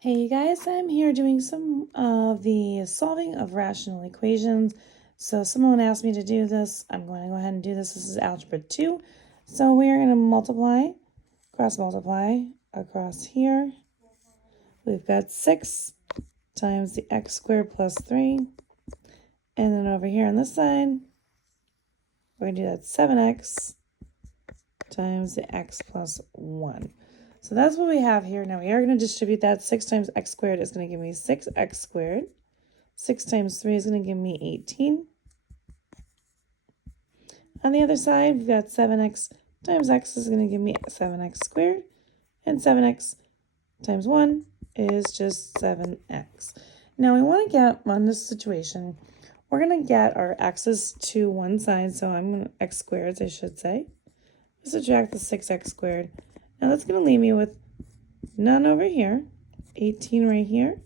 Hey you guys, I'm here doing some of the solving of rational equations. So someone asked me to do this. I'm going to go ahead and do this. This is Algebra 2. So we are going to multiply, cross multiply across here. We've got 6 times the x squared plus 3. And then over here on this side, we're going to do that 7x times the x plus 1. So that's what we have here. Now we are going to distribute that. 6 times x squared is going to give me 6x squared. 6 times 3 is going to give me 18. On the other side, we've got 7x times x is going to give me 7x squared. And 7x times 1 is just 7x. Now we want to get, on this situation, we're going to get our x's to one side. So I'm going to, x squareds, I should say. Subtract the 6x squared. Now that's going to leave me with none over here, 18 right here.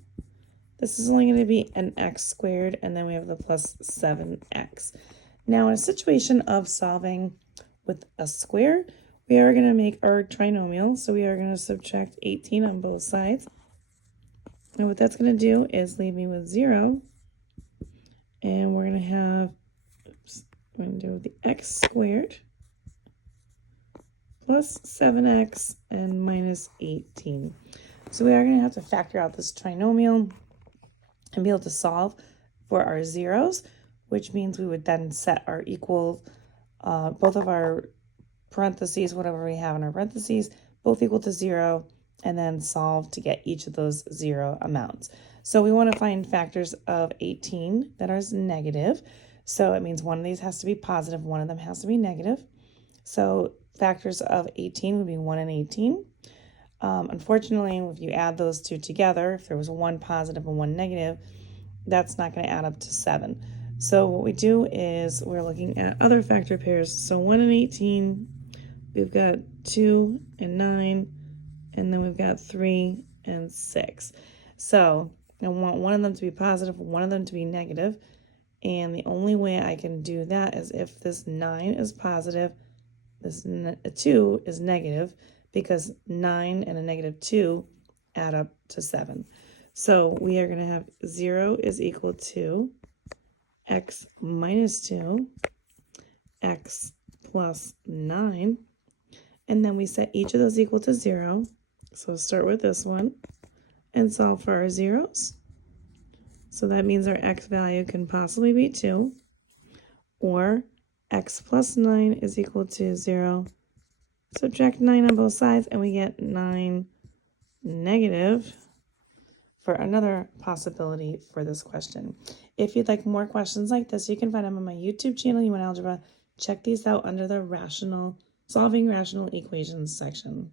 This is only going to be an x squared, and then we have the plus 7x. Now in a situation of solving with a square, we are going to make our trinomial. So we are going to subtract 18 on both sides. And what that's going to do is leave me with 0. And we're going to have, we're going to do the x squared plus 7x and minus 18. So we are going to have to factor out this trinomial and be able to solve for our zeros, which means we would then set our equal, both of our parentheses, whatever we have in our parentheses, both equal to 0, and then solve to get each of those 0 amounts. So we want to find factors of 18 that are negative. So it means one of these has to be positive, one of them has to be negative. So factors of 18 would be 1 and 18. Unfortunately, if you add those two together, if there was one positive and one negative, that's not going to add up to 7. So what we do is we're looking at other factor pairs. So 1 and 18, we've got 2 and 9, and then we've got 3 and 6. So I want one of them to be positive, one of them to be negative, and the only way I can do that is if this 9 is positive, this 2 is negative, because 9 and a negative 2 add up to 7. So we are going to have 0 is equal to x minus 2, x plus 9, and then we set each of those equal to 0. So start with this one and solve for our zeros. So that means our x value can possibly be 2, or x plus 9 is equal to 0. Subtract 9 on both sides, and we get 9 negative for another possibility for this question. If you'd like more questions like this, you can find them on my YouTube channel, You Want Algebra. Check these out under the solving rational equations section.